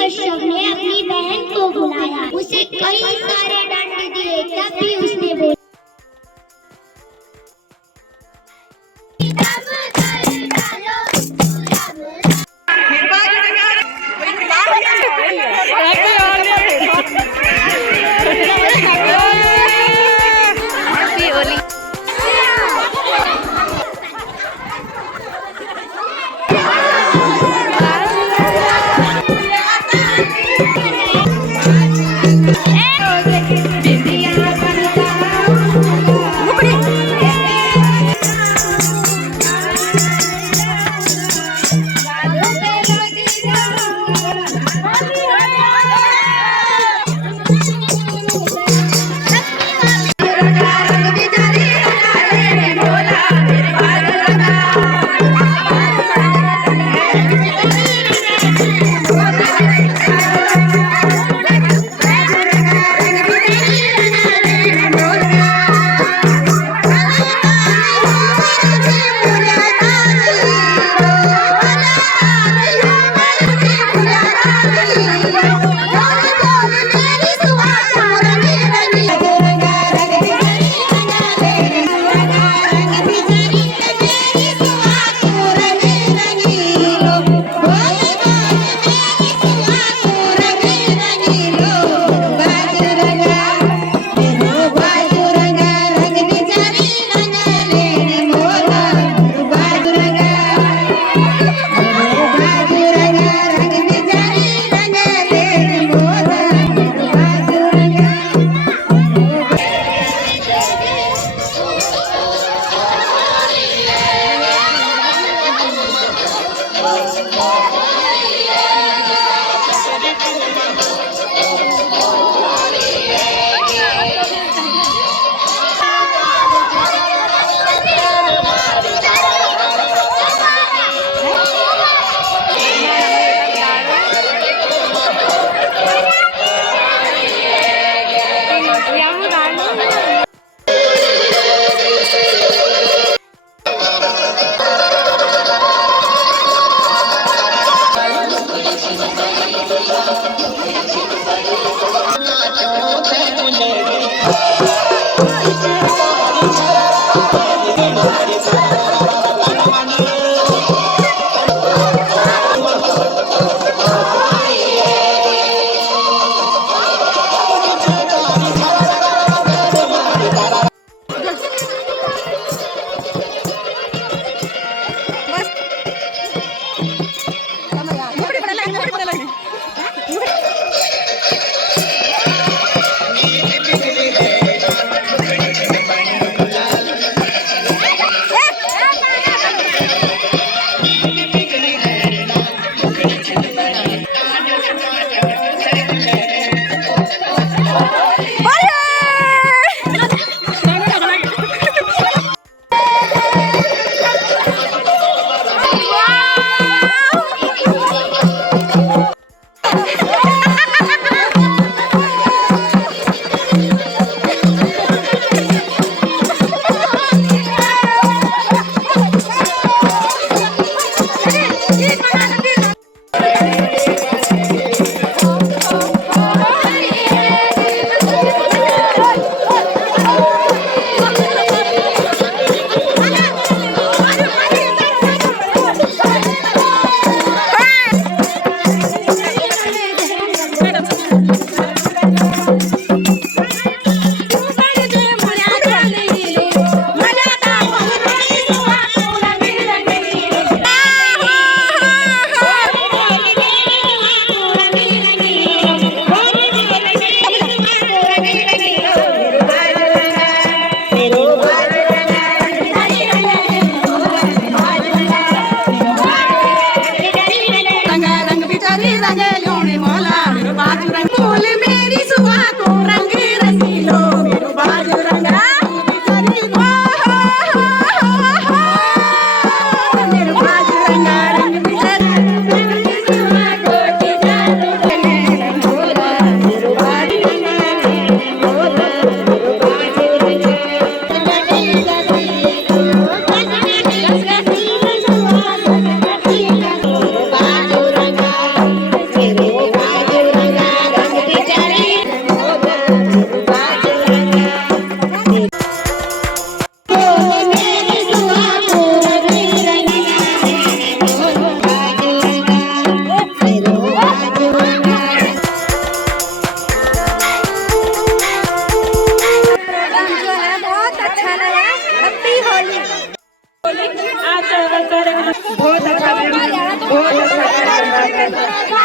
कश्यप ने अपनी बहन को बुलाया, उसे कई सारे दंड दिए, तब भी उसने बोला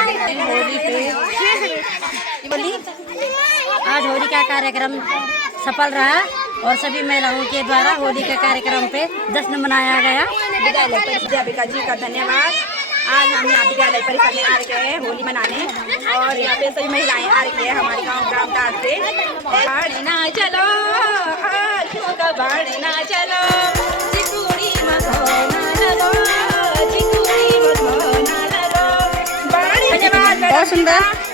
होली पे आज होली का कार्यक्रम सफल रहा और सभी महिलाओं के द्वारा होली के कार्यक्रम पे जश्न मनाया गया। विद्यालय परिषद अध्यापिका जी का धन्यवाद। आज हम यहाँ विद्यालय परिसर में आ रखे हैं होली मनाने और यहाँ पे सभी महिलाएं आ रही है हमारे गांव ग्राम घाट से। बाढ़ना चलो बाढ़ना चलो चिकुड़ी मखोना चलो चिकुड़ी मखोना चलो। बहुत सुंदर।